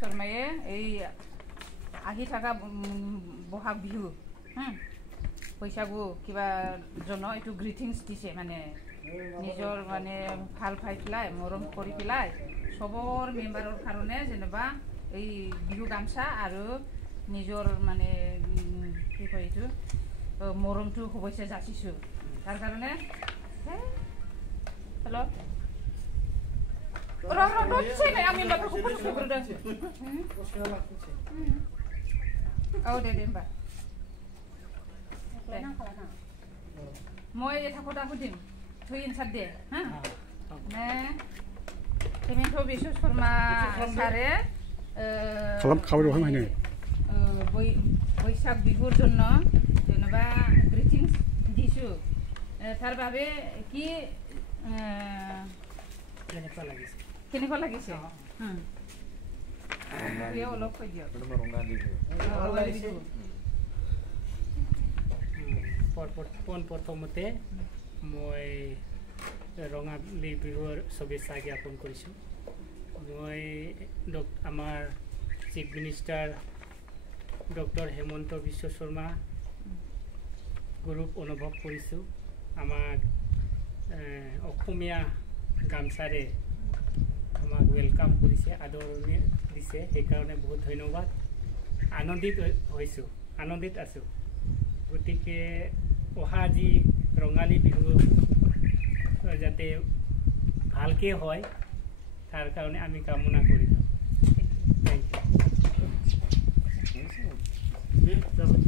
শর্মায়ে এই আহি থাকা বহাগ বিহু বৈশাগু কিবা জন এইটো গ্রিটিংস দিছে মানে নিজৰ মানে ভাল পাই পেলাই মৰম কৰি পেলাই সবৰ মেম্বাৰৰ কাৰণে যেনিবা এই বিহু গামছা আৰু নিজৰ মানে কি কয় এইটো মৰমটো শুভেচ্ছা যাচিছোঁ তাৰ কাৰণে হেল্ল' আমি দে দিম মই এটা কথা সুধিম থৈ ইনচাৰ দে হা হিমন্ত বিশ্ব শৰ্মা ছাৰে বৈশাখ বিহুৰ জন্য যেনিবা গ্ৰিটিংস দিছোঁ তাৰ বাবে কি কেনেকুৱা লাগিছে অলপ কৈ দিয়ক প্ৰথমতে মই ৰঙালী বিহুৰ শুভেচ্ছা জ্ঞাপন কৰিছোঁ মই আমাৰ chief minister doctor Hemanta Biswa Sarma গুৰুক অনুভৱ কৰিছোঁ আমাক অসমীয়া গামছাৰে আমাক ৱেলকাম কৰিছে আদৰণি দিছে সেইকাৰণে বহুত ধন্যবাদ আনন্দিত আছোঁ গতিকে অহা যি ৰঙালী বিহু যাতে ভালকৈ হয় তাৰ কাৰণে আমি কামনা কৰিলোঁ থেংক ইউ